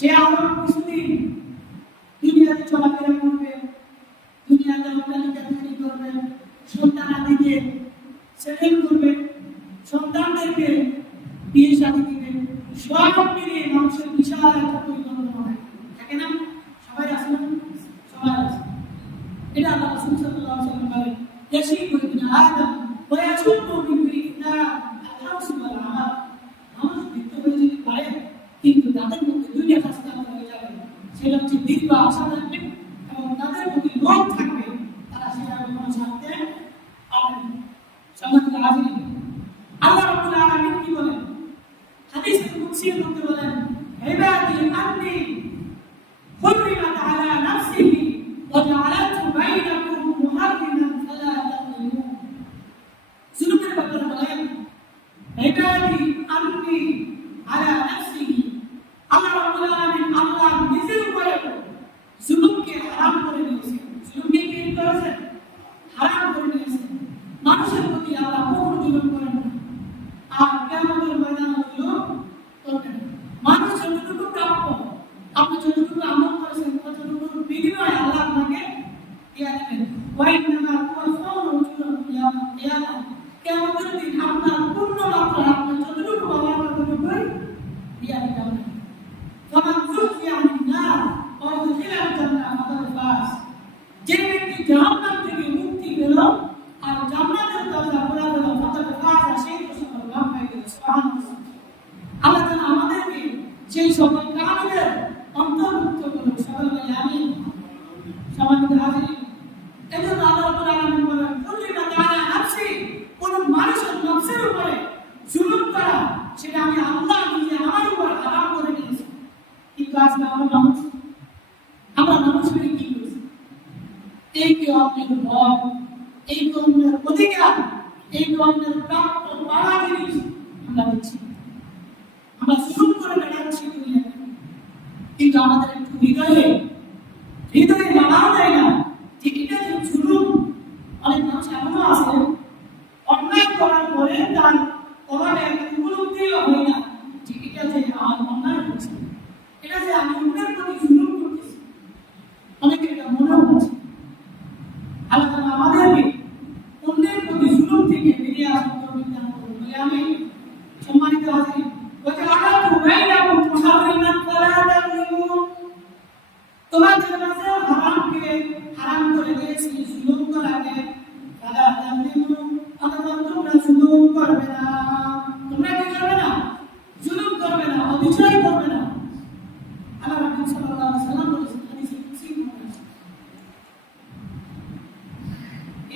সে আরো কিছুদিন দুনিয়াতে চলাফেরা করবে, দুনিয়াতে অট্টালিকা তৈরি করবে, সন্তান আদিকে সেটেল করবে, সন্তানদেরকে বিয়ে শাদী দিবে, সব মিলিয়ে মানুষের বিশাল একটা পরিকল্পনা থাকে না? সবাই আছে না? সবাই আছে। এটা আল্লাহ রাসূল সাল্লাল্লাহু আলাইহি ওয়াসাল্লাম বলেন, ইয়াশিবু ইবনে আদম ওয়া ইয়াশুবু মিন রিনা আল-হামসু ওয়াল আমাল। মানুষ মৃত্যু হয়ে যেতে পারে, কিন্তু তাদের মধ্যে দুইটা কাজ হয়ে যাবে। সেটা হচ্ছে দীর্ঘ আশা থাকবে এবং তাদের প্রতি লোভ থাকবে, তারা সেটা কখনো ছাড়তে পারবে না। সম্মানিত হাজিরিন, আল্লাহ রাব্বুল আলামিন কি বলেন? হাদিসে কুদসির মধ্যে বলেন, ইবাদি আন্নি হুররিমাত আলা নাফসিহি ওয়া জাআলাতু বাইনাকুম মুহাররিমান ফালা তাযলিমু। জুলুমের ব্যাপারে বলেন, ইবাদি আন্নি আলা নাফসিহি, আল্লাহ রাব্বুল আলামিন আল্লাহ নিজের উপরে জুলুমকে হারাম করে দিয়েছেন। জুলুমকে কি করেছেন? হারাম করে দিয়েছেন। মানুষের প্রতি আল্লাহ কখনো জুলুম করেন না, আর কিয়ামতের ময়দানে জুলুম করবেন না। মানুষ যতটুকু প্রাপ্য, আপনি যতটুকু আমল করেছেন ততটুকু বিনিময়ে আল্লাহ আপনাকে দিয়ে দেবেন। ওয়াইন্নামা তুওয়াফাউনা উজুরাকুম ইয়াওমাল কিয়ামাহ, কিয়ামতের দিন আপনার পূর্ণ মাত্রা আপনি যতটুকু পাওয়ার ততটুকুই দিয়ে দেবেন। ফামান যুহজিয়া আনিন নার ওয়া উদখিলাল জান্নাহ ফাকাদ ফাজ। যে ব্যক্তি জাহান্নাম থেকে মুক্তি পেল আর জান্নাতের দরজা খোলা হল, ফাকাদ ফাজ, সেই তো সফলকাম হয়ে গেল। সুবহানাল্লাহ। আল্লাহ তাআলা আমাদেরকে সেই সকল কামেলের অন্তর্ভুক্ত করুন। সকল বলে আমিন। সম্মানিত হাজিরিন, এজন্য আল্লাহ রাব্বুল আলামিন বলেন, হুররিমাত আলা নাফসি, কোন মানুষের নফসের উপরে জুলুম করা সেটা আমি আল্লাহ নিজে আমার উপর হারাম করে দিয়েছি। কিন্তু আজকে আমরা মানুষকে কি করেছি? এই কি অন্যের হক, এই কি অন্যের অধিকার, এই কি অন্যের প্রাপ্য পাওয়া জিনিস আমরা দিচ্ছি, আমরা জুলুম করে বেড়াচ্ছি দুনিয়াতে। কিন্তু আমাদের একটু হৃদয়ে মানাও যায় না যে এটা যে জুলুম। অনেক মানুষ এমনও আছে অন্যায় করার পরে তার অভাবে উপলব্ধিও হয় না যে এটা যে আমার অন্যায় হচ্ছে, এটা যে আমি অন্যের প্রতি জুলুম করতেছি। অনেকের এটা মনেও হচ্ছে। আল্লাহ তাআলা আমাদেরকে অন্যের প্রতি জুলুম থেকে বেরিয়ে আসার তৌফিক দান করুন বলে আমি। সম্মানিত হাজিরিন, ওয়াজআলাতু বাইনাকুম মুহাররিমান ফালা তাযলিমু, তোমাদের মাঝে হারামকে হারাম করে দিয়েছি, জুলুম করাকে। ফালা তাযলিমু, অতঃপর তোমরা জুলুম করবে না। তোমরা কি করবে না? জুলুম করবে না, অবিচার করবে না। আল্লাহ রাব্বুল সাল্লাল্লাহু আলাইহি ওয়াসাল্লাম বলেছেন হাদিসে কুদসি মধ্যে।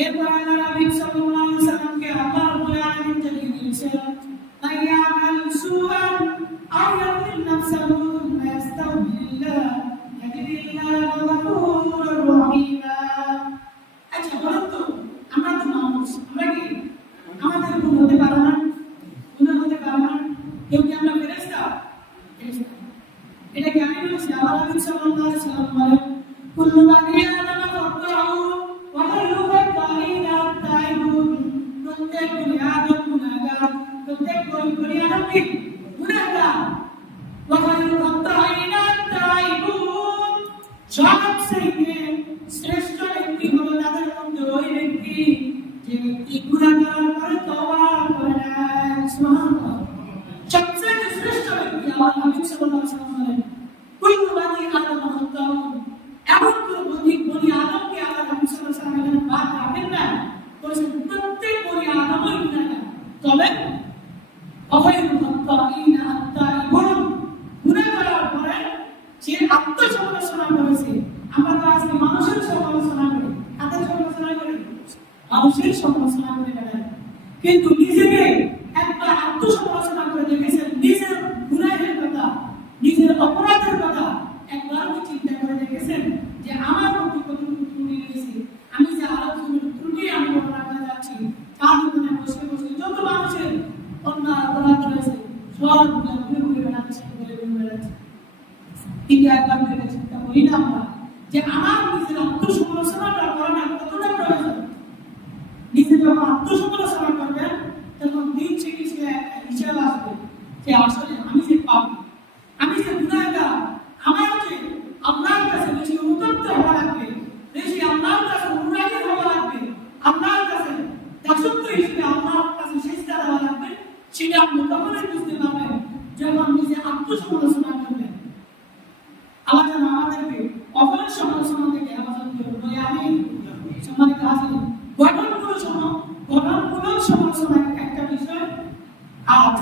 এরপর আল্লাহ রাব্বুল সাল্লাল্লাহু আলাইহি ওয়াসাল্লামকে আল্লাহ রাব্বুল আলামিন জানিয়ে দিয়েছেন, মাইয়ামাল সুআন আও ইয়াযলিম নাফসাহু থুম্মা ইয়াস্তাগফিরুল্লাহ ইয়াজিদিল্লাহু গফুরুর রহিমা। আচ্ছা বলুন তো, আমরা তো মানুষ, আমরা কি আমাদের গুণ হতে পারে না? গুণ হতে পারে না? কেউ কি আমরা ফেরেশতা? এটা কি আমি বলছি? আল্লাহ রাব্বুল সাল্লাল্লাহু আলাইহি ওয়াসাল্লাম বলেন, কুল্লু বানি আদম খাতাউ ওয়া খায়রুল খাতাইনা তাইবুন। প্রত্যেক বনি আদম গুনাহগার, প্রত্যেক বনি আদম কি গুনাহগার। ওয়া খায়রুল খাতাইনা তাইবুন, সবচেয়ে শ্রেষ্ঠ ব্যক্তি হলো তাদের মধ্যে ওই ব্যক্তি যে ব্যক্তি গুনাহ করার পরে তওবা করে নেয়। সুবহানাল্লাহ। সবচেয়ে শ্রেষ্ঠ ব্যক্তি আল্লাহ রাব্বুল সাল্লাল্লাহু আলাইহি ওয়াসাল্লাম বলেন, কুল্লু বানি আদম খাতাউ। এমন কোন বনি আদমকে আল্লাহ রাব্বুল সাল্লাল্লাহু আলাইহি ওয়াসাল্লাম এখানে বাদ রাখেন না, বলেছেন প্রত্যেক বনি আদমই গুনাহগার। তবে অখায়রুল খাতাইনা আত-তাইবুন, গুনাহ করার পরে যে আত্মসমালোচনা করেছে। আমরা তো আজকে মানুষের সমালোচনা করি, কাদের সমালোচনা করি? মানুষের সমালোচনা করে বেড়াই। কিন্তু নিজেকে একবার আত্মসমালোচনা করে দেখেছেন? নিজের গুনাহের কথা, নিজের অপরাধের কথা একবার চিন্তা করে দেখেছেন যে আমার মধ্যে কতটুকু ত্রুটি রয়েছে? আমি যে আলোচনার ত্রুটি আমি বর্ণনা করে যাচ্ছি, তার মনে বসে বসে যত মানুষের অন্যায় অপরাধ রয়েছে সবগুলো ঘুরে বেড়াচ্ছে, কিন্তু একবার ভেবে চিন্তা করি না আমরা যে আমার নিজের আত্মসমালোচনাটা করাটা কতটা প্রয়োজন? নিজে যখন আত্মসমালোচনা করবেন তখন দিন থেকে সে একটা হিসাব আসবে যে আসলে আমি যে পাপী, আমি যে গুনাহগার, হওয়া লাগবে, বেশি আল্লাহর কাছে অনুরাগী হওয়া লাগবে, আল্লাহর কাছে দাসত্ব হিসেবে আল্লাহর কাছে সিজদা দেওয়া লাগবে, সেটা আপনি তখনই বুঝতে পারবেন যখন নিজে আত্মসমালোচনা করবেন। আল্লাহ যেন আমাদেরকে অপরের সমালোচনা থেকে হেফাজত করুন বলে আমি সম্মানিত হাজির। গঠনমূলক সমালোচনা একটা বিষয়, আর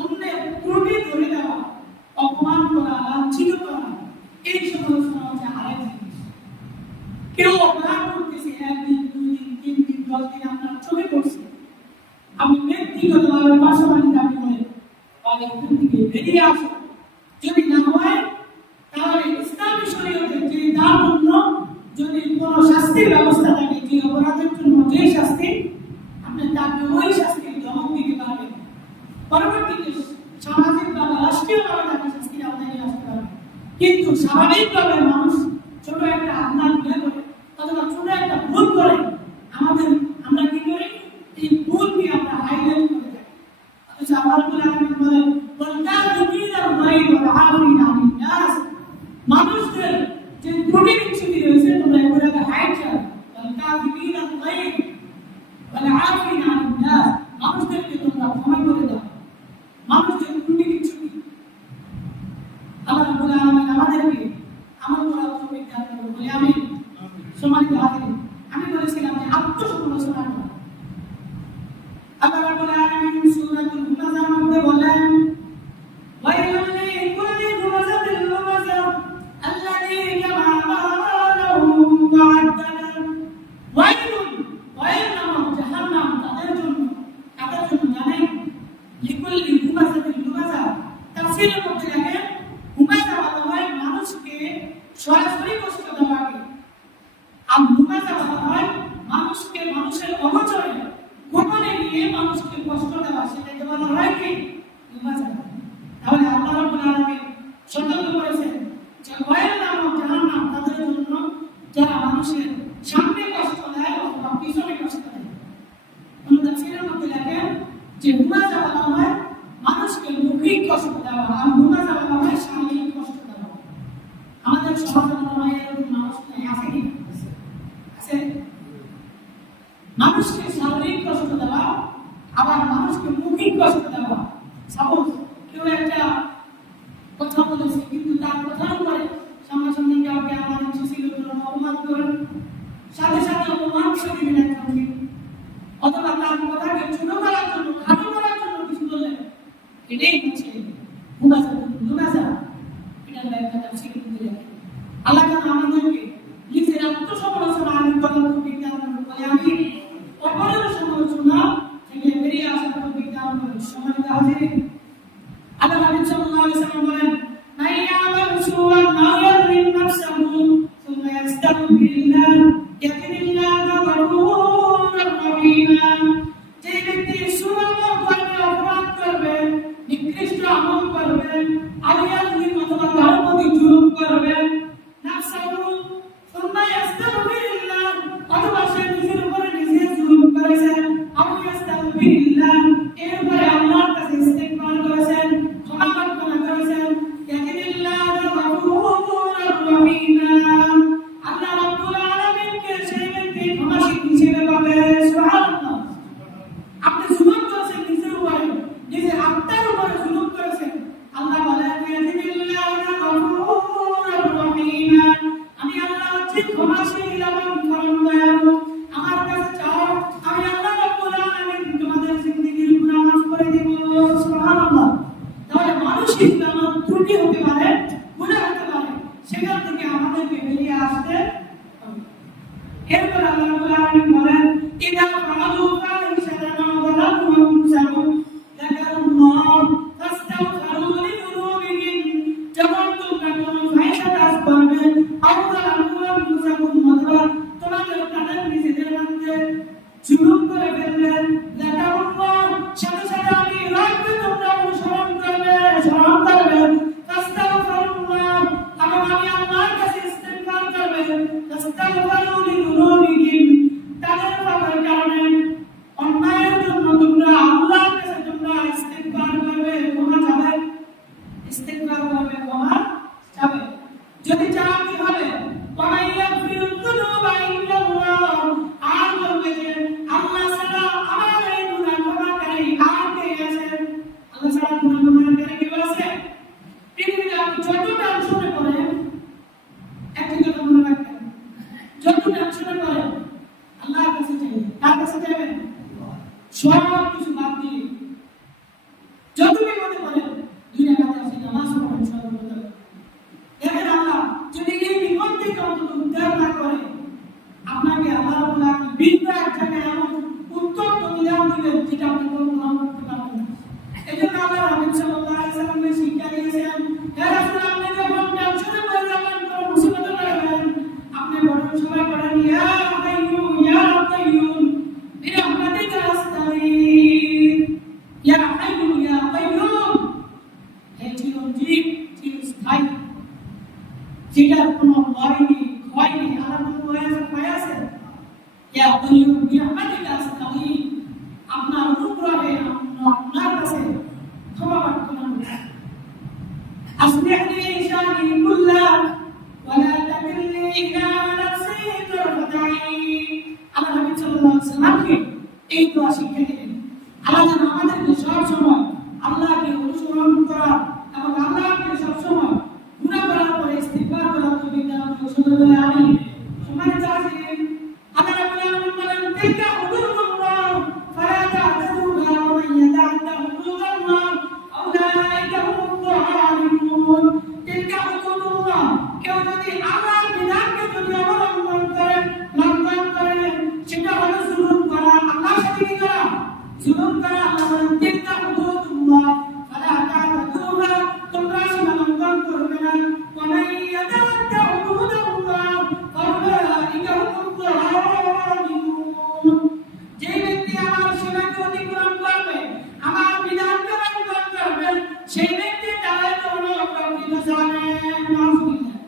অন্যের ত্রুটি ধরে দেওয়া, অপমান করা, লাঞ্ছিত করা, এই সমালোচনা হচ্ছে আরেক জিনিস। কেউ অপরাধ করতেছে, 1 দিন 2 দিন 3 দিন 10 দিন আপনার চোখে পড়ছে, আপনি ব্যক্তিগতভাবে পার্সোনালি দাবি করেন তাহলে এখান থেকে বেরিয়ে আসুন। যদি না হয় তাহলে ইসলামী শরীয়তে যে তার জন্য যদি কোনো শাস্তির ব্যবস্থা থাকে, যে অপরাধের জন্য যে শাস্তি, আপনি তাকে ওই শাস্তির জবাব দিতে পারবেন। পরবর্তীতে সামাজিকভাবে রাষ্ট্রীয়ভাবে তাকে শাস্তির আওতায় নিয়ে আসতে পারবেন। কিন্তু স্বাভাবিকভাবে মানুষ ছোট একটা আহ্বান করে অথবা ছোট একটা ভুল করে আমরা কি করি, এই ভুলকে আমরা হাইলাইট করে থাকি। অথচ আল্লাহ রাব্বুল আলামিন বলেন মানুষদের যে ত্রুটি বিচ্ছুতি রয়েছে তোমরা এগুলোকে হাইড করো, মানুষদেরকে তোমরা ক্ষমা করে দাও, মানুষদের ত্রুটি বিচ্ছুতি। আল্লাহ রাব্বুল আলামিন আমাদেরকে আমল করার তৌফিক দান করুন বলে আমি সম্মানিত হাজির। আমি বলেছিলাম যে আত্মসমালোচনা করা। আল্লাহ রাব্বুল আলামিন সূরাতুল হুমাযার মধ্যে বলেন ওয়াইলুল লিকুল্লি হুমাযাতিল লুমাযা আল্লাযী জামা মালাহু ওয়া আদ্দাদা। ওয়াইলুল নামক জাহান্নাম তাদের জন্য জানেন, লিকুল্লি হুমাযাতিল লুমাযা তাফসীরের মধ্যে লেখেন হুমাযা বলা হয় মানুষকে সরাসরি কষ্ট দেওয়াকে, আর লুমাযা বলা হয় মানুষকে মানুষের অগোচরে গোপনে নিয়ে মানুষকে কষ্ট দেওয়া, সেটাকে বলা হয় কি লুমাযা। তাহলে আল্লাহ রাব্বুল আলামিন সতর্ক করেছেন যে ওয়াইল নামক জাহান্নাম তাদের জন্য যারা মানুষের সামনে কষ্ট দেয় অথবা পিছনে কষ্ট দেয়। তাফসীরের মধ্যে লেখেন যে হুমাযা বলা হয় মানুষকে মৌখিক কষ্ট দেওয়া, আর লুমাযা বলা হয় শারীরিক কষ্ট দেওয়া। আমাদের সমাজে মনে হয় এরকম মানুষ আছে কি? আছে। মানুষকে শারীরিক কষ্ট দেওয়া, আবার মানুষকে মৌখিক কষ্ট দেওয়া। সাপোজ কেউ একটা কথা বলেছে, কিন্তু তার কথার উপরে সামনাসামনি কাউকে আমার ইচ্ছে ছিল অপমান করেন, সাথে সাথে অপমান করে দিবেন একজনকে, অথবা তার কথাকে ছোট করার জন্য, খাটো করার জন্য কিছু বললেন, এটাই হচ্ছে লুমাযা। এটার ব্যাখ্যা তাফসীরে দিলেন। আল্লাহ যেন আমাদেরকে নিজের আত্মসমালোচনা করার তৌফিক দান করুন বলে আমি অপরের সমালোচনা থেকে বেরিয়ে আসার তৌফিক দান করুন। সম্মানিত হাজিরিন, আল্লাহ নবী সাল্লাল্লাহু আলাইহি ওয়াসাল্লাম বলেন মান ইয়ামাল সুআন আও ইয়াযলিম নাফসাহু সুম্মা ইয়াস্তাগফিরুল্লাহ ইয়াগফিরিল্লাহু গফুরুর রহিম। যে ব্যক্তি সুআ করবে, অপরাধ করবে, নিকৃষ্ট আমল করবে, আও ইয়াযলিম অথবা কারো প্রতি জুলুম করবে, নাফসাহু সুম্মা ইয়াস্তাগফিরুল্লাহ অথবা সে নিজের উপরে নিজে জুলুম করেছে, আও ইয়াস্তাগফিরুল্লাহ এরপরে আল্লাহর কাছে ইস্তিগফার করেছেন, ক্ষমা প্রার্থনা করেছেন, ইয়াগফিরিল্লাহু গফুরুর রহিম। আল্লাহ রাব্বুল আলামিনকে সেই ব্যক্তি ক্ষমাশীল হিসেবে পাবে। সুবহানাল্লাহ। আপনি জুলুম করেছেন নিজের উপরে, নিজের আত্মার উপরে জুলুম করেছেন, আল্লাহ বলেন যেটার কোনো ভয় নেই, ভয় নেই, আল্লাহ কোনো ভয় আছে? ইয়া কাইয়ুম বিরহমাতিকা আস্তাগীথ, আপনার অনুগ্রহে আপনার কাছে ক্ষমা প্রার্থনা করছি। أصلح لي شأني كله ولا تكلني إلى نفسي طرفة عين। আল্লাহ নবী সাল্লাল্লাহু আলাইহি ওয়াসাল্লামকে এই দোয়া শিক্ষা দিলেন। আল্লাহ যেন আমাদেরকে সব সময় আল্লাহকে অনুসরণ করা এবং আল্লাহকে সব সময় গুনাহ করার পরে ইস্তিগফার করার তৌফিক দান করুন। সুবহানাল্লাহ আমিন। সম্মানিত হাজিরিন, আল্লাহ রাব্বুল আলামিন বলেন, তিলকা হুদুদুল্লাহ ফালা তা'তাদুহা ওয়া মান ইয়াতা'adda হুদুদাল্লাহ ফাউলাইকা হুমুয যালিমুন। তিলকা হুদুদুল্লাহ, কেউ যদি আল্লাহর বিধানকে যদি অবলম্বন করে, লঙ্ঘন করে, সেটা হলো জুলুম করা, আল্লাহর সাথে কি করা? জুলুম করা। আল্লাহ বলেন, তিলকা হুদুদুল্লাহ ফালা তা'তাদুহা, তোমরা সীমা লঙ্ঘন করবে না। ওয়া মান ইয়াতা'adda হুদুদাল্লাহ ফাউলাইকা হুমুয যালিমুন। যে ব্যক্তি আমার সীমাকে অতিক্রম করবে, আমার বিধানকে লঙ্ঘন করবে, সেই ব্যক্তি তাহলে হলো প্রকৃত জালেম। নাউজুবিল্লাহ।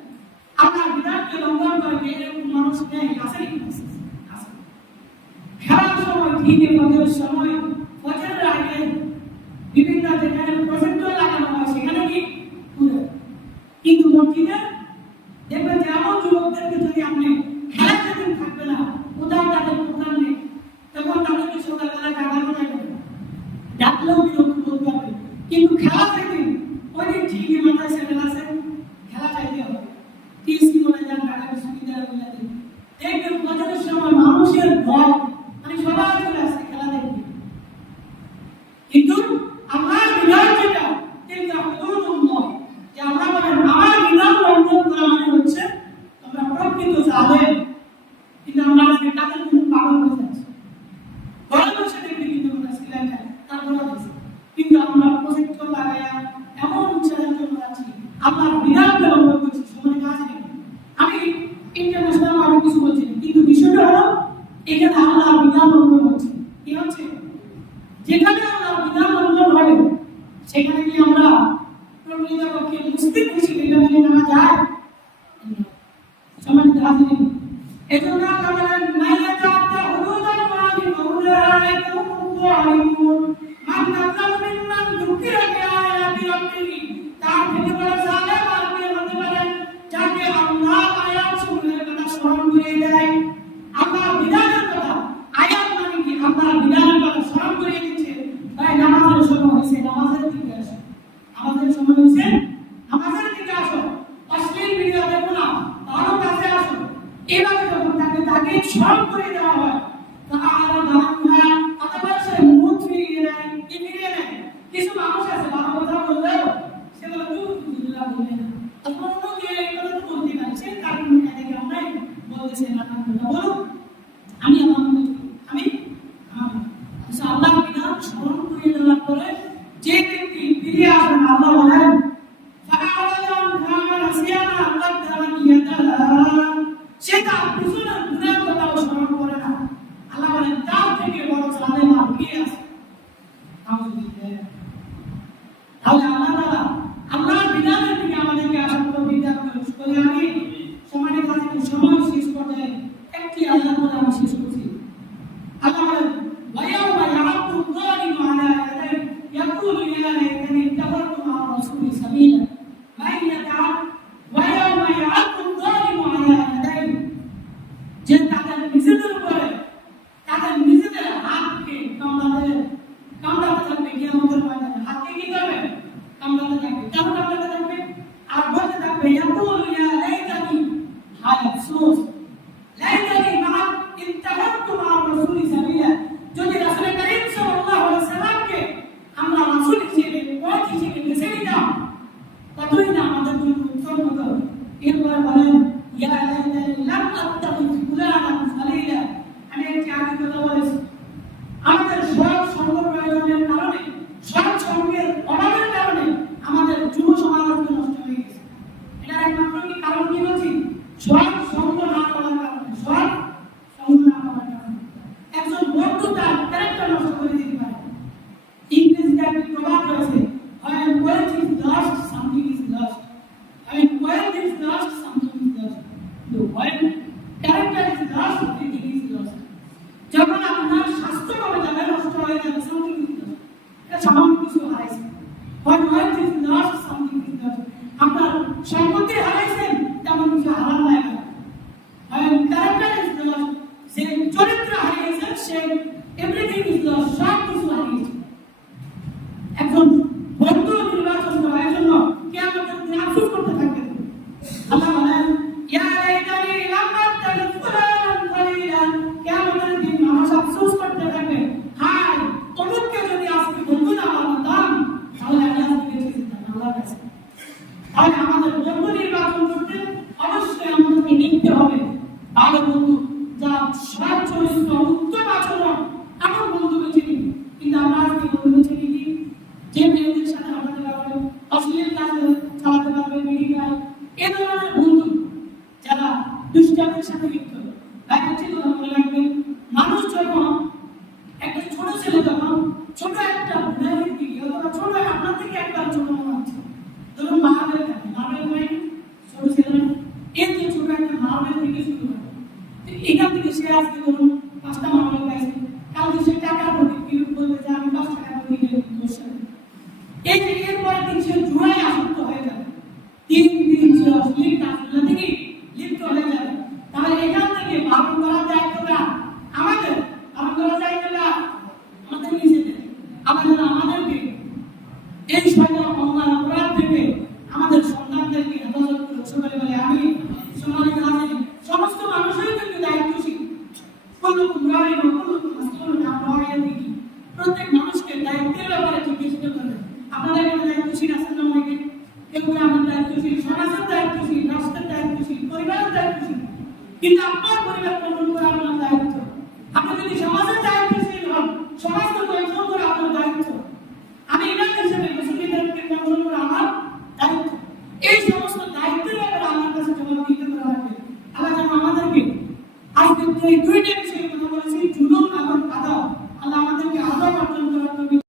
আপনার বিধানকে লঙ্ঘন করবে এরকম মানুষ নেই, আছে কি? আছে। খেলার সময়, দিনে ফজরের সময়, ফজরের আগে বিভিন্ন যেখানে প্রজেক্টর লাগানো হয় সেখানে কি পুরো, কিন্তু মসজিদে দেখবেন যে এমন যুবকদেরকে যদি আপনি খেলা যেদিন থাকবে না, কোথাও তাদের প্রোগ্রাম নেই, তখন তাদেরকে সকালবেলা কাজে যাবে, ডাকলেও বিরক্ত বলতে হবে। কিন্তু খেলা যেদিন, ওই দিন ঠিকই মাথায় সেটেল আছে, খেলা চাইতে হবে। টিএসসি বলে যান, ঢাকা বিশ্ববিদ্যালয় বলে দিন, দেখবেন ফজরের সময় মানুষের ভয়, মানে সবাই চলে আসছে খেলা দেখতে। কিন্তু আমার বিধান যেটা, তিলকা হুদুদুল্লাহ, যে আল্লাহ বলেন আমার বিধান লঙ্ঘন করা মানে হচ্ছে তোমরা প্রকৃত জালেম। কিন্তু আমরা আজকে তাদের জন্য পাগল হয়ে যাচ্ছি। গরম বসে দেখবি কিন্তু আমরা শ্রীলঙ্কায় তারপরে হয়েছে, কিন্তু আমরা প্রজেক্টর লাগাইয়া এমন উচ্চারণ জন্য যাচ্ছি, আপনার বিধানকে লঙ্ঘন করছি। সময় কাজ নেই, আমি ইন্টারন্যাশনাল আমি কিছু বলছি না, কিন্তু বিষয়টা হলো এখানে আল্লাহর বিধান লঙ্ঘন হচ্ছে। কি হচ্ছে? যেখানে আল্লাহর বিধান লঙ্ঘন হবে সেখানে কি আমরা প্রকৃতপক্ষে মুসলিম হিসেবে এটা মেনে নেওয়া যায়? সম্মানিত হাজিরিন, এজন্য আল্লাহ বলেন, মান ইয়াতা'আদ্দা হুদুদাল্লাহি ফাউলাইকা হুমুয যালিমুন। মান আযলামু মিম্মান যুকিরা বিআয়াতি রাব্বিহি, তার থেকে বড় জালেম আর কে হতে পারে যাকে আল্লাহ আয়াত সমূহের কথা স্মরণ করিয়ে দেয়। আল্লাহর বিধানের কথা, আয়াত মানে কি? আল্লাহর বিধানের কথা স্মরণ করিয়ে দিচ্ছে। ভাই নামাজের সময় হয়েছে, নামাজের দিকে আসো। আমাদের সময় হয়েছে, নামাজের দিকে আসো। অশ্লীল ভিডিও দেখো না, তারও কাছে আসো। এভাবে যখন তাকে স্মরণ করে দেওয়া হয়, তাহলে বাংলা অথবা সে মুখ ফিরিয়ে নেয়। কি ফিরিয়ে নেয়? কিছু মানুষ আছে ভালো কথা বললেও সেগুলো দুলা বলে না, অথবা অন্যকে এগুলো তো বলতে পারে, সে তার মুখে দেখে আমরাই বলতেছে না, বলুন আমি আমার আমি আল্লাহ বিধান স্মরণ করিয়ে দেওয়ার পরে যে ব্যক্তি ফিরে আসবেন, আল্লাহ বলেন, সে তার পিছনের গুনাহের কথাও স্মরণ করে না। আল্লাহ বলেন, তার থেকে বড় জালেম আর কে আছে? তাহলে আল্লাহ তাআলা আল্লাহর বিধানের দিকে আমাদেরকে আসার তৌফিক দান করুন। বলে আমি সম্মানিত হাজিরিন, সময় শেষ পর্যায়ে একটি আয়াত বলে আমি শেষ করছি। আল্লাহ বলেন, ওয়ায়াউমা ইয়া'আদু যালিমু আলা ইয়াদাইহি ইয়াকুলু ইয়া লাইতানি ইত্তাখাযতু মা'a রাসূলি সাবিলা। ওয়ায়াউমা ইয়া'আদু যালিমু আলা ইয়াদাইহি, যে তাদের নিজেদের উপরে তাদের নিজেদের হাতকে কামড়াতে থাকবে, কিয়ামতের ময়দানে হাতকে কি করবে? কামড়াতে থাকবে। কেন কামড়াতে থাকবে? আর বলতে থাকবে, ইয়াকুলু ইয়া লাইতানি, হায় আফসোস, লাইতানি মা'a ইত্তাখাযতু মা'a রাসূলি সাবিলা, যদি রাসূল করিম সাল্লাল্লাহু আলাইহি ওয়াসাল্লামকে আমরা রাসূল হিসেবে, পথ হিসেবে বেছে নিতাম, কতই না আমাদের জন্য উত্তম হতো। এরপরে বলেন, ইয়া লাইতানি লাম আত্তাখিয ফুলানান খালিলা। আমি একটি আগে কথা বলেছি, আমাদের সৎ সঙ্গ প্রয়োজনের কারণে, সৎ সঙ্গের অভাবের কারণে আমাদের যুব সমাজ নষ্ট হয়ে গেছে। এটার একমাত্র কি কারণ কি বলছি? সৎ সঙ্গ না করার কারণে, সৎ সঙ্গ না করার কারণে। একজন বন্ধু তার ক্যারেক্টার নষ্ট করে দিতে পারে। ইংরেজিতে একটি প্রবাদ রয়েছে, when wealth is lost, something is lost. When wealth is lost, something lost something is lost. আপনার সম্পত্তি হারাইছেন তেমন কিছু হারান নাই না। ক্যারেক্টার ইজ লস্ট, যে চরিত্র হারিয়েছে সে এভরিথিং ইজ লস্ট, সব কিছু হারিয়েছে। একজন বন্ধু নির্বাচন করার জন্য কিয়ামতের দিন আফসোস করতে থাকবে। আল্লাহ বলেন ইয়া লাইতানি লাম আত্তাখিয ফুলানান খলিলান, কিয়ামতের দিন মানুষ আফসোস করতে থাকবে, হায় অমুককে যদি আজকে বন্ধু না বানাতাম তাহলে আমি আজকে বেঁচে যেতাম আল্লাহর কাছে। তাহলে আমাদের বন্ধু নির্বাচন করতে অবশ্যই আমাদেরকে নিতে হবে ভালো বন্ধু, যা সৎ চরিত্র উত্তম আচরণ এমন বন্ধু বেছে নিই। কিন্তু আমরা আজকে বন্ধু বেছে নিই যে মেয়েদের সাথে হাঁটাতে পারবে, অশ্লীল কাজ চালাতে পারবে, মিডিয়ায় এ ধরনের বন্ধু যারা দুষ্টামের সাথে লিপ্ত। তাই হচ্ছে কথা মনে রাখবেন, মানুষ যখন একটা ছোট ছেলে যখন ছোট একটা গুণাহের দিকে অথবা ছোট আপনার থেকে একবার ছোট মনে হচ্ছে, ধরুন মার্বেল হয় ছোট ছেলে এর যে ছোট একটা মার্বেল থেকে শুরু করে এখান থেকে সে আজকে ধরুন 5টা মার্বেল পাইছে, কালকে সে টাকার প্রতি বিরোধ করবে যে আমি 5 টাকা করে নিয়ে এই যে এরপরে দিন সে জুয়ায় আসক্ত হয়ে যাবে, 3 দিন সে অশ্লীল কাজগুলো থেকে লিপ্ত হয়ে যাবে। তাহলে এখান থেকে বারণ করার দায়িত্বটা আমাদের, বারণ করার দায়িত্বটা আমাদের নিজেদের। আমাদেরকে এই সকল অন্যায় অপরাধ থেকে আমাদের সন্তানদেরকে হেফাজত করে সবাই বলে আমি সম্মানিত হাজির সমস্ত মানুষের জন্য দায়িত্বশীল। প্রত্যেক মানুষকে দায়িত্বের ব্যাপারে জিজ্ঞাসিত করবেন, আপনারা এখানে দায়িত্বশীল আছেন না? অনেকে কেউ আমার দায়িত্বশীল, সমাজের দায়িত্বশীল, রাষ্ট্রের দায়িত্বশীল, পরিবারের দায়িত্বশীল। কিন্তু আপনার পরিবার কন্ট্রোল করা আপনার দায়িত্ব। আপনি যদি সমাজের দায়িত্বশীল হন, সমাজকে কন্ট্রোল করা আপনার দায়িত্ব। আমি ইমাম হিসেবে মুসলিমদেরকে কন্ট্রোল করা আমার দায়িত্ব। এই সমস্ত দায়িত্বের ব্যাপারে আমার কাছে জবাব দিতে করা লাগবে। আল্লাহ যেন আমাদেরকে আজকে 2টা